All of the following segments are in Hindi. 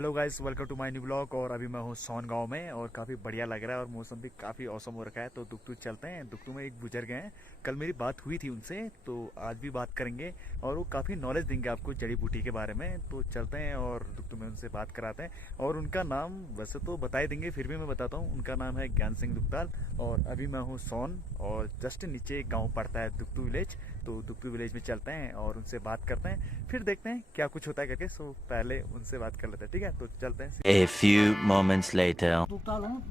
Hello guys, welcome to my new blog. और अभी मैं हूँ सोन गांव में और काफ़ी बढ़िया लग रहा है और मौसम भी काफ़ी औसम हो रखा है। तो दुकतू चलते हैं। दुकतू में एक बुजुर्ग हैं, कल मेरी बात हुई थी उनसे, तो आज भी बात करेंगे और वो काफ़ी नॉलेज देंगे आपको जड़ी बूटी के बारे में। तो चलते हैं और दुकतू में उनसे बात कराते हैं। और उनका नाम वैसे तो बता ही देंगे, फिर भी मैं बताता हूँ। उनका नाम है ज्ञान सिंह दुकताल और अभी मैं हूँ सोन और जस्ट नीचे एक गाँव पड़ता है दुकतू विलेज। तो दुकतू विलेज में चलते हैं और उनसे बात करते हैं, फिर देखते हैं क्या कुछ होता है करके। सो पहले उनसे बात कर लेते हैं, ठीक है? तो चलते हैं। A few moments later. दुखताल हूँ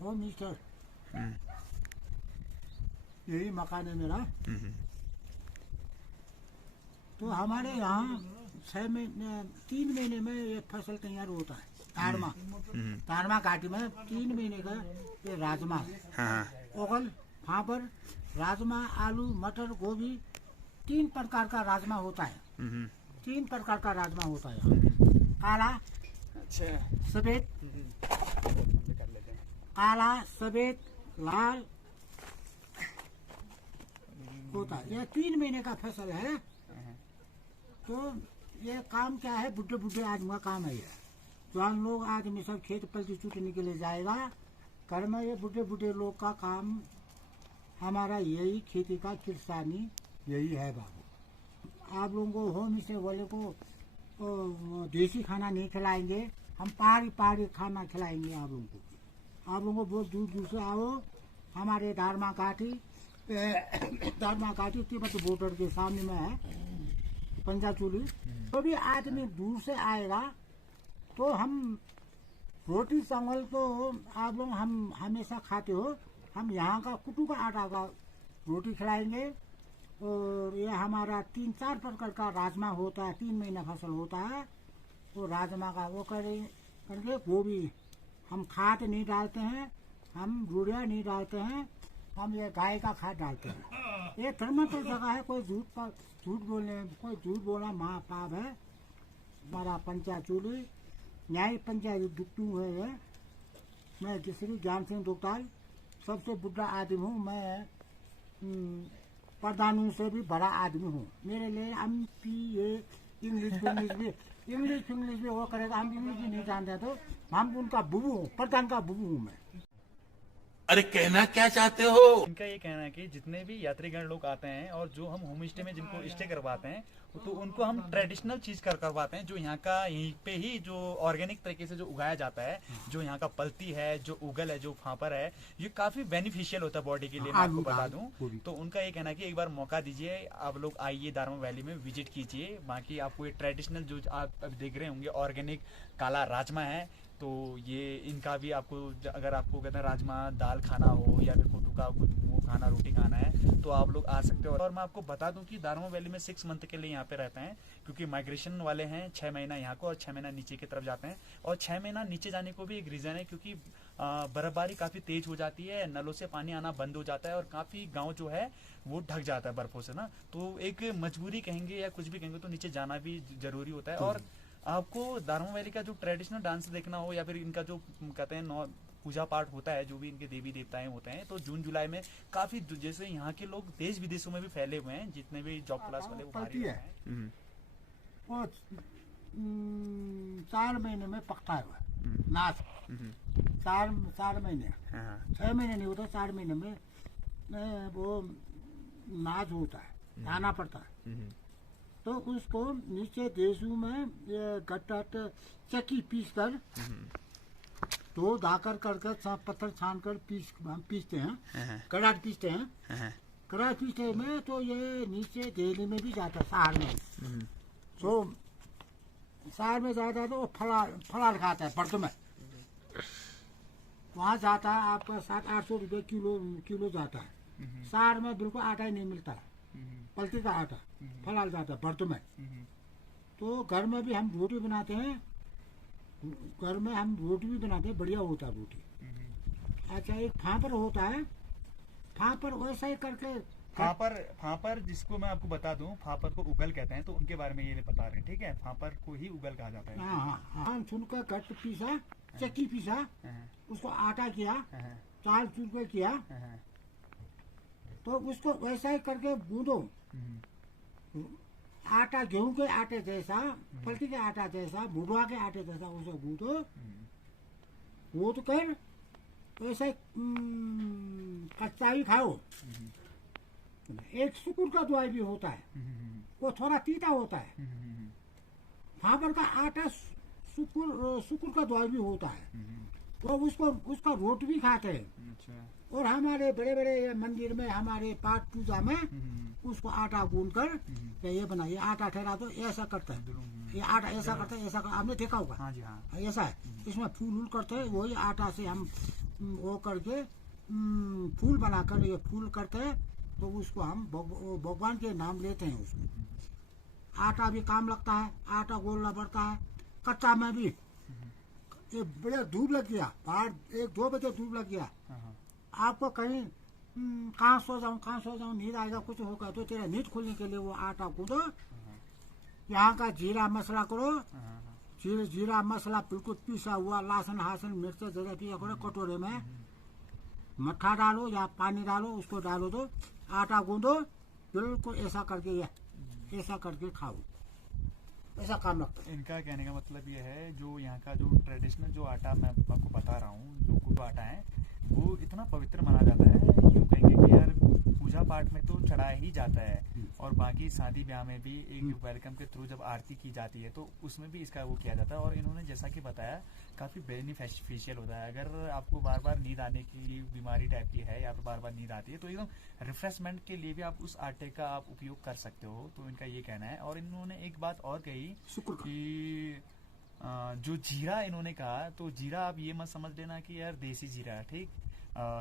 होम मिनिस्टर। यही मकान है मेरा। तो हमारे यहाँ 3 महीने में ये फसल तैयार होता है। तारमा घाटी में 3 महीने का ये राजमा ओगल फापर राजमा आलू मटर गोभी 3 प्रकार का राजमा होता है। 3 प्रकार का राजमा होता है। काला सफेद, काला सफेद लाल होता है। ये 3 महीने का फसल है। तो ये काम क्या है, बुढ़े बुढ़े आदमी का काम है। ये जवान लोग आदमी सब खेत पलटी चूटने के लिए जाएगा घर में। ये बुढ़े बुढ़े लोग का काम हमारा यही खेती का किसानी यही है बाबू। आप लोगों को होम से वाले को देसी खाना नहीं खिलाएंगे, हम पहाड़ी खाना खिलाएंगे आप लोगों को। आप लोगों को बहुत दूर दूर से आओ हमारे दारमा घाटी तिब्बत बॉर्डर के सामने में है पंजाचूली। तो भी आदमी दूर से आएगा तो हम रोटी चावल तो आप लोग हम हमेशा खाते हो। हम यहाँ का कुटू का आटा का रोटी खिलाएंगे। और ये हमारा 3-4 प्रकार का राजमा होता है। 3 महीना फसल होता है। तो राजमा का वो करके गोभी हम खाद नहीं डालते हैं, हम यूरिया नहीं डालते हैं, हम ये गाय का खाद डालते हैं। ये धर्म तो जगह है, कोई झूठ बोलना महापाप है। हमारा पंचायत न्याय पंचायत दुकतू है ये। मैं श्री ज्ञान सिंह दुकताल सबसे बुढ़ा आदमी हूँ। मैं प्रधानों से भी बड़ा आदमी हूँ। मेरे लिए इंग्लिश भी वो करेगा। हम इंग्लिश भी नहीं जानते तो हम उनका बुबू हूँ, प्रधान का बुबू हूँ मैं। अरे कहना क्या चाहते हो? इनका ये कहना है कि जितने भी यात्रीगण लोग आते हैं और जो हम होम स्टे में जिनको स्टे करवाते हैं तो उनको हम ट्रेडिशनल चीज करवाते हैं, जो यहाँ का यहीं पे ही जो ऑर्गेनिक तरीके से जो उगाया जाता है, जो यहाँ का पलती है, जो उगल है, जो फापर है, ये काफी बेनिफिशियल होता है बॉडी के लिए। मैं आपको बता दूं तो उनका ये कहना है कि एक बार मौका दीजिए, आप लोग आइए दारमा वैली में विजिट कीजिए। बाकी आपको ये ट्रेडिशनल जो आप अब देख रहे होंगे ऑर्गेनिक काला राजमा है, तो ये इनका भी आपको अगर आपको कहते हैं राजमा दाल खाना हो या फिर कुटू का कुछ वो खाना रोटी खाना है तो आप लोग आ सकते हो। और मैं आपको बता दूं कि दारमा वैली में 6 मंथ के लिए यहाँ पे रहते हैं, क्योंकि माइग्रेशन वाले हैं 6 महीना यहाँ को और 6 महीना नीचे की तरफ जाते हैं। और 6 महीना नीचे जाने को भी एक रीजन है, क्योंकि बर्फबारी काफी तेज हो जाती है, नलों से पानी आना बंद हो जाता है और काफी गाँव जो है वो ढक जाता है बर्फों से ना। तो एक मजबूरी कहेंगे या कुछ भी कहेंगे तो नीचे जाना भी जरूरी होता है। और आपको दारमा वैली का जो ट्रेडिशनल डांस देखना हो या फिर इनका जो कहते हैं पूजा पाठ होता है, जो भी इनके देवी देवताएं होते हैं, तो जून जुलाई में काफी जैसे यहाँ के लोग देश विदेशों में भी फैले हुए हैं, जितने भी जॉब क्लास वाले वो बाहर हैं। वो 4 महीने में पकता है नाच। 4 महीने 6 महीने नहीं होता, 4 महीने में वो नाच होता है, आना पड़ता है। तो उसको नीचे देशों में ये गट्टा चक्की पीस कर तो धाकर करके पत्थर छान कर पीसते हैं, कड़ाट पीसते हैं। कड़ाट पीसते में तो ये नीचे दिल्ली में भी जाता है, शहर में। तो शहर में जाता है तो वो फलार खाता है बर्तन में, वहाँ जाता है आपका 700-800 रुपये किलो जाता है। शहर में बिल्कुल आटा ही नहीं मिलता, पलटी का आटा फलाल जाता है बर्तन में। तो घर में भी हम रोटी बनाते हैं, बढ़िया होता है रोटी। अच्छा, एक फापर होता है, फापर वैसा ही करके फापर जिसको मैं आपको बता दूं, फापर को उगल कहते हैं, तो उनके बारे में ये बता रहे हैं, ठीक है? फापर को ही उगल कहा जाता है। हाँ, सुनकर गट पीसा, चक्की पीसा, उसको आटा किया, चाल चूर कर किया, तो उसको वैसा ही करके गूंदो। आटा गेहूं के आटे जैसा, पलटी के आटा जैसा, भुडवा के आटे जैसा उसे गूंद कर ऐसे कच्चा ही खाओ। एक सुकुर का दवाई भी होता है, वो थोड़ा तीता होता है। फाबर का आटा सुकुर का दवाई भी होता है, वो उसका रोट भी खाते हैं। और हमारे बड़े बड़े मंदिर में, हमारे पाठ पूजा में उसको आटा गूंद कर ये बनाइए, आटा ठहरा दो, ऐसा करते हैं। ये आटा ऐसा करते हैं, ऐसा आपने देखा होगा। हाँ जी हाँ। ऐसा है, इसमें फूल करते हैं, वही आटा से हम वो करके फूल बनाकर ये फूल करते हैं, तो उसको हम भगवान के नाम लेते हैं। उसको आटा भी काम लगता है, आटा गोलना पड़ता है। कच्चा में भी ये बड़े धूप लग गया, बाहर 1-2 बजे धूप लग गया, आपको कहीं कहाँ सो जाऊं, नींद आएगा, कुछ होगा, तो तेरा नींद खोलने के लिए वो आटा गूंदो। यहाँ का जीरा मसाला करो, जीरा मसाला बिल्कुल पिसा हुआ, लहसुन हासन मिर्च जरा पिया करो, कटोरे में मट्ठा डालो या पानी डालो, उसको डालो, दो आटा गूंदो, बिल्कुल ऐसा करके ऐसा करके खाओ, ऐसा काम लगता है। इनका कहने का मतलब ये है, जो यहाँ का जो ट्रेडिशनल जो आटा मैं आपको बता रहा हूँ, जो कुटू आटा है, वो इतना पवित्र माना जाता है। यूँ कहेंगे कि यार पूजा पाठ में तो चढ़ाया ही जाता है, और बाकी शादी ब्याह में भी एक वेलकम के थ्रू जब आरती की जाती है तो उसमें भी इसका वो किया जाता है। और इन्होंने जैसा कि बताया, काफ़ी बेनिफिशियल होता है। अगर आपको बार बार नींद आने की बीमारी टाइप की है, या फिर बार बार नींद आती है, तो एकदम रिफ्रेशमेंट के लिए भी आप उस आटे का आप उपयोग कर सकते हो। तो इनका ये कहना है। और इन्होंने एक बात और कही कि जो जीरा इन्होंने कहा, तो जीरा आप ये मत समझ लेना कि यार देसी जीरा है, ठीक।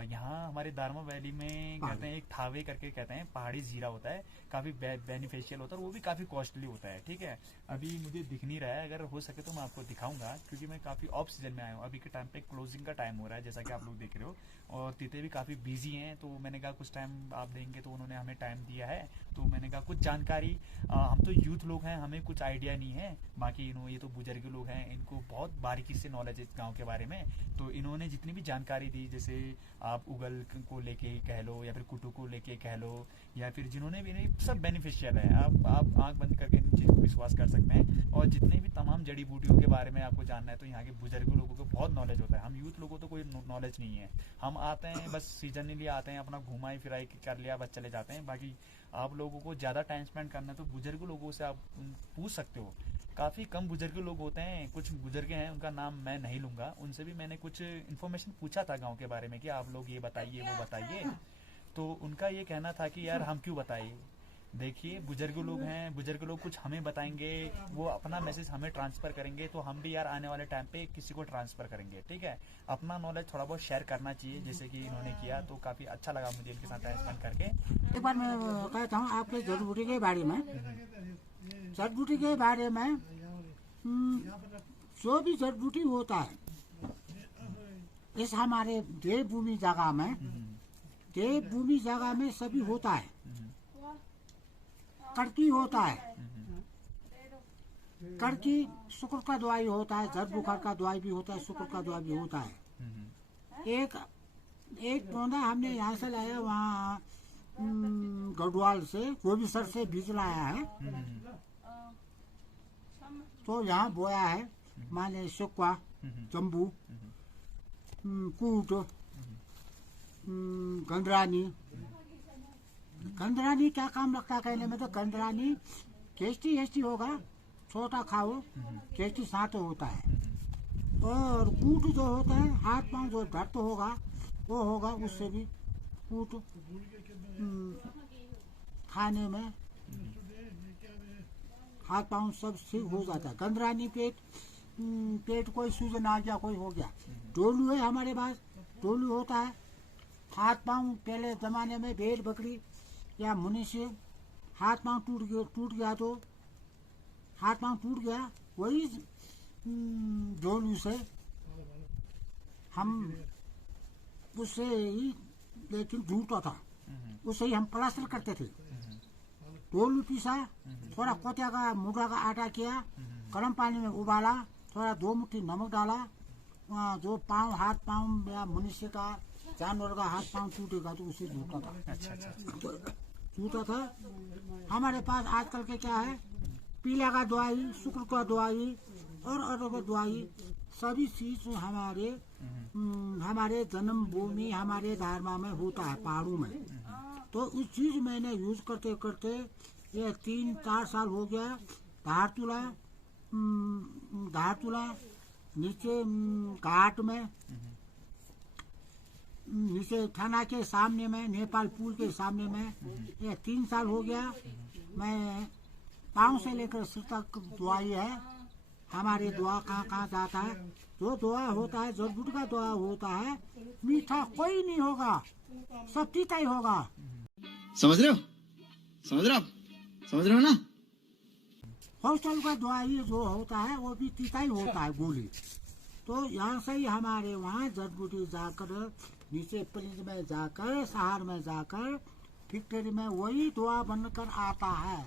यहाँ हमारे दारमा वैली में कहते हैं, एक थावे करके कहते हैं, पहाड़ी जीरा होता है, काफ़ी बेनिफिशियल होता है, और वो भी काफ़ी कॉस्टली होता है, ठीक है। अभी मुझे दिख नहीं रहा है, अगर हो सके तो मैं आपको दिखाऊंगा, क्योंकि मैं काफ़ी ऑफ सीजन में आया हूँ। अभी के टाइम पे क्लोजिंग का टाइम हो रहा है, जैसा कि आप लोग देख रहे हो, और तीते भी काफ़ी बिजी हैं। तो मैंने कहा कुछ टाइम आप देंगे, तो उन्होंने हमें टाइम दिया है, तो मैंने कहा कुछ जानकारी, हम तो यूथ लोग हैं, हमें कुछ आइडिया नहीं है, बाकी ये तो बुजुर्ग लोग हैं, इनको बहुत बारीकी से नॉलेज है इस गाँव के बारे में। तो इन्होंने जितनी भी जानकारी दी, जैसे आप उगल को लेके ही कह लो, या फिर कुटू को लेके कह लो, या फिर जिन्होंने भी, सब बेनिफिशियल है। आप आंख बंद करके इन चीज़ को विश्वास कर सकते हैं। और जितने भी तमाम जड़ी बूटियों के बारे में आपको जानना है, तो यहाँ के बुजुर्ग लोगों को बहुत नॉलेज होता है। हम यूथ लोगों को तो कोई नॉलेज नहीं है, हम आते हैं बस सीजनली आते हैं, अपना घुमाई फिराई कर लिया, बस चले जाते हैं। बाकी आप लोगों को ज़्यादा टाइम स्पेंड करना है तो बुजुर्ग लोगों से आप पूछ सकते हो। काफ़ी कम बुजुर्ग लोग होते हैं, कुछ बुजुर्ग हैं, उनका नाम मैं नहीं लूँगा, उनसे भी मैंने कुछ इन्फॉर्मेशन पूछा था गांव के बारे में कि आप लोग ये बताइए वो बताइए। तो उनका ये कहना था कि यार हम क्यों बताइए, देखिए बुजुर्ग लोग हैं, बुजुर्ग लोग कुछ हमें बताएंगे, वो अपना मैसेज हमें ट्रांसफ़र करेंगे, तो हम भी यार आने वाले टाइम पे किसी को ट्रांसफ़र करेंगे, ठीक है। अपना नॉलेज थोड़ा बहुत शेयर करना चाहिए, जैसे कि इन्होंने किया, तो काफ़ी अच्छा लगा मुझे इनके साथ टाइम स्पेंड करके। एक बार मैं कहता हूँ आपके जड़ी बूटी के बारे में, जड़ी बूटी के बारे में जो भी जड़ी बूटी होता है, इस हमारे देवभूमि जगह में सभी होता है। कड़की होता है, कड़की शुक्र का दवाई होता है, जड़ बुखार का दवाई भी होता है, शुक्र का दवाई भी होता है। एक पौधा हमने यहाँ से लाया, वहाँ गढ़वाल से, वो भी सर से बीज लाया है, तो यहाँ बोया है। माने सुक्वा, जम्बू, कूट, गंदरानी क्या काम लगता है कहने में, तो गंदरानी केस्टी होगा, छोटा खाओ, केस्टी साथ होता है। और कूट जो होता है, हाथ पांव जो दर्द होगा वो होगा, उससे भी कूट खाने में हाथ पांव सब ठीक हो जाता है। गंदरानी पेट कोई सूजन आ गया, कोई हो गया, डोलू है हमारे पास, डोलू होता है। हाथ पांव पहले जमाने में भेड़ बकरी या मनुष्य हाथ पांव टूट गया तो हाथ पांव टूट गया, वही डोलू से हम उससे ही, लेकिन झूठा था, उससे ही हम प्लास्टर करते थे। डोलू पीसा, थोड़ा कोतिया का मुगा का आटा किया, गर्म पानी में उबाला, थोड़ा 2 मुट्ठी नमक डाला, जो हाथ पांव या मनुष्य का, जानवर का हाथ पांव टूटेगा तो उसे झूठा था। अच्छा। झूठा था। हमारे पास आजकल के क्या है, पीला का दवाई, शुक्र का दवाई और अरब का दवाई, सभी चीज हमारे जन्मभूमि हमारे धारमा में होता है, पहाड़ों में। तो उस चीज मैंने यूज करते करते ये 3-4 साल हो गया। धारचूला नीचे घाट में, नीचे थाना के सामने में, नेपाल पुल के सामने में, ये 3 साल हो गया। मैं पाँव से लेकर सिर तक दवाई है। हमारे दुआ कहाँ जाता है, जो दुआ होता है, जड़ बूटी का दुआ होता है, मीठा कोई नहीं होगा, सब तीता ही होगा। समझ रहे हो ना? हॉस्टल का दवाई जो होता है वो भी तीता ही होता है, गोली। तो यहाँ से ही हमारे वहाँ जड़ बूटी जाकर, नीचे प्रिंज में जाकर, शहर में जाकर, फैक्ट्री में वही दुआ बनकर आता है।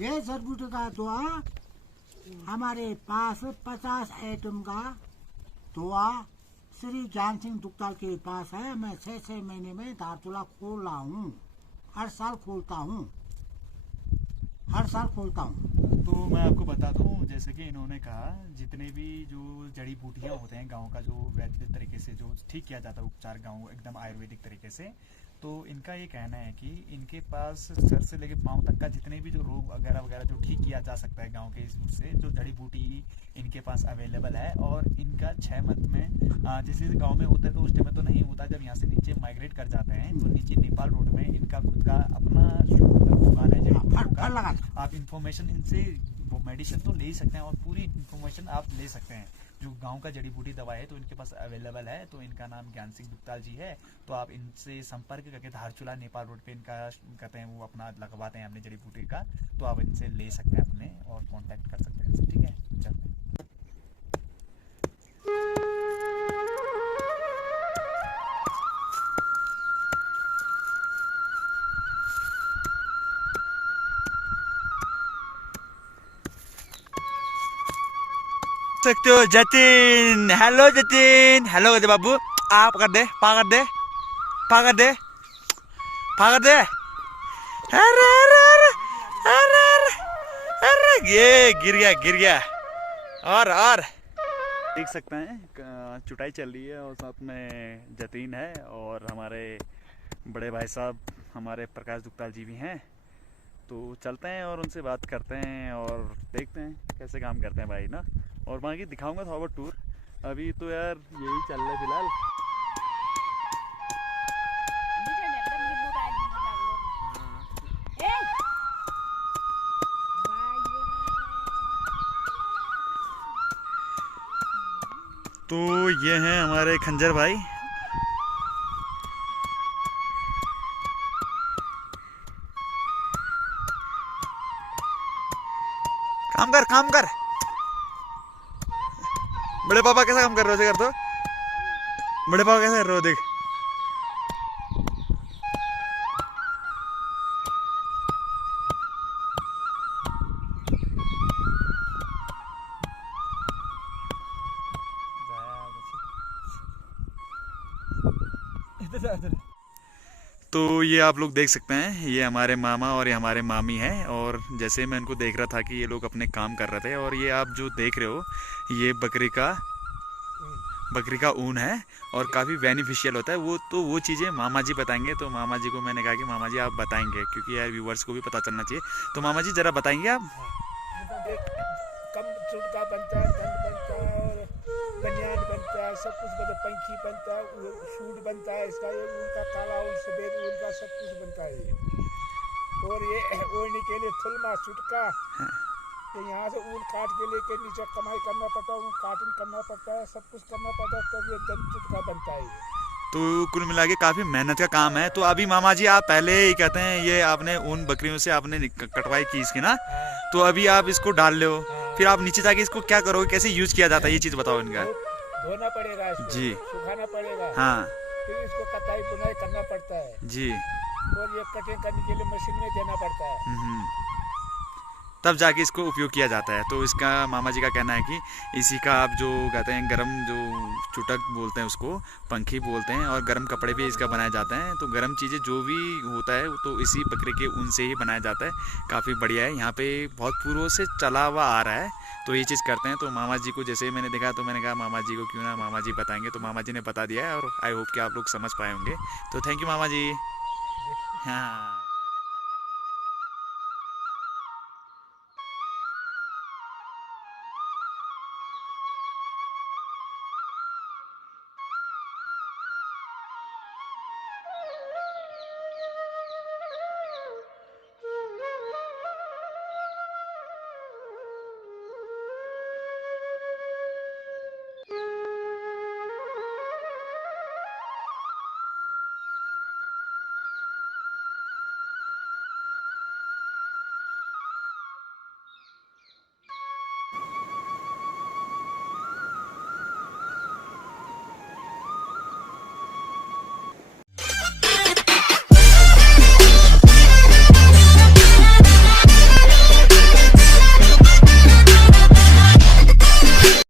ये जड़ बूटी का दुआ हमारे पास 50 आइटम का दुआ श्री ज्ञान सिंह दुग्ताल के पास है। मैं 6 महीने में धारचूला खोल रहा हूँ, हर साल खोलता हूँ। तो मैं आपको बता दूं, जैसे कि इन्होंने कहा, जितने भी जो जड़ी बूटियां होते हैं गांव का, जो वैद्य तरीके से जो ठीक किया जाता है उपचार गांव एकदम आयुर्वेदिक तरीके से, तो इनका ये कहना है कि इनके पास सर से लेके पांव तक का जितने भी जो रोग वगैरह जो ठीक किया जा सकता है गांव के उससे, जो जड़ी बूटी इनके पास अवेलेबल है। और इनका 6 मंथ में जैसे गांव में होता है तो उस टाइम में तो नहीं होता, जब यहाँ से नीचे माइग्रेट कर जाते हैं तो नीचे नेपाल रोड में इनका खुद का अपना दुकान है जड़ी बूटियों का। आप इन्फॉर्मेशन इनसे वो मेडिसिन तो ले ही सकते हैं और पूरी इन्फॉर्मेशन आप ले सकते हैं। जो गांव का जड़ी बूटी दवा है तो इनके पास अवेलेबल है। तो इनका नाम ज्ञान सिंह दुग्ताल जी है। तो आप इनसे संपर्क करके धारचूला नेपाल रोड पे इनका कहते हैं वो अपना लगवाते हैं अपने जड़ी बूटी का, तो आप इनसे ले सकते हैं अपने और कांटेक्ट कर सकते हैं इनसे। ठीक है, चलते हैं। सकते हो जतिन। हेलो जतिन, हेलो कर दे बाबू, आप कर दे, पा कर दे, पा कर दे, पा कर दे। अरे अरे अरे अरे अरे अरे ये गिर गया। और देख सकते हैं चुटाई चल रही है और साथ में जतीन है और हमारे बड़े भाई साहब हमारे प्रकाश दुग्ताल जी भी हैं। तो चलते हैं और उनसे बात करते हैं और देखते हैं कैसे काम करते हैं भाई ना। और बाकी दिखाऊंगा थोड़ा बहुत टूर। अभी तो यार यही चल रहा है फिलहाल। तो ये हैं हमारे खंजर भाई। काम कर। बड़े पापा कैसा काम कर रहे हो? कर दो। बड़े पापा कैसा कर रहे हो? देख तो ये आप लोग देख सकते हैं, ये हमारे मामा और ये हमारे मामी हैं। और जैसे मैं इनको देख रहा था कि ये लोग अपने काम कर रहे थे। और ये आप जो देख रहे हो ये बकरी का ऊन है और काफ़ी बेनिफिशियल होता है। वो चीज़ें मामा जी बताएंगे। तो मामा जी को मैंने कहा कि मामा जी आप बताएंगे, क्योंकि यार व्यूवर्स को भी पता चलना चाहिए। तो मामा जी ज़रा बताएंगे आप। कम का बनता है, दंड बनता है और बनियान बनता है, सब कुछ बनता है, पंखी बनता है, सूट बनता है, इसका ये उनका काला ऊन, सफेद ऊन का सब कुछ बनता है ये। और ये ओढ़ने के लिए थुलमा सुटका, तो यहाँ से ऊन काट के लेके नीचे कमाई करना पड़ता है, काटन करना पड़ता है, सब कुछ करना पड़ता है, तब ये दंड चुटका बनता है ये। तो कुल मिला के काफ़ी मेहनत का काम है। तो अभी मामा जी आप पहले ही कहते हैं ये आपने ऊन बकरियों से आपने कटवाई की इसकी ना, तो अभी आप इसको डाल लो, फिर आप नीचे जाके इसको क्या करोगे, कैसे यूज किया जाता है ये चीज़ बताओ इनका। धोना पड़ेगा इसको, जी, सुखाना पड़ेगा, हाँ, फिर इसको कटाई बुनाई करना पड़ता है जी, और ये कटिंग करने के लिए मशीन में देना पड़ता है। तब जाके इसको उपयोग किया जाता है। तो इसका मामा जी का कहना है कि इसी का आप जो कहते हैं गरम जो चुटक बोलते हैं उसको पंखी बोलते हैं, और गरम कपड़े भी इसका बनाया जाता है। तो गरम चीज़ें जो भी होता है तो इसी बकरे के ऊन से ही बनाया जाता है। काफ़ी बढ़िया है, यहाँ पे बहुत पूर्वों से चला हुआ आ रहा है तो ये चीज़ करते हैं। तो मामा जी को जैसे ही मैंने देखा तो मैंने कहा मामा जी को क्यों ना मामा जी बताएंगे, तो मामा जी ने बता दिया है और आई होप कि आप लोग समझ पाए होंगे। तो थैंक यू मामा जी। हाँ।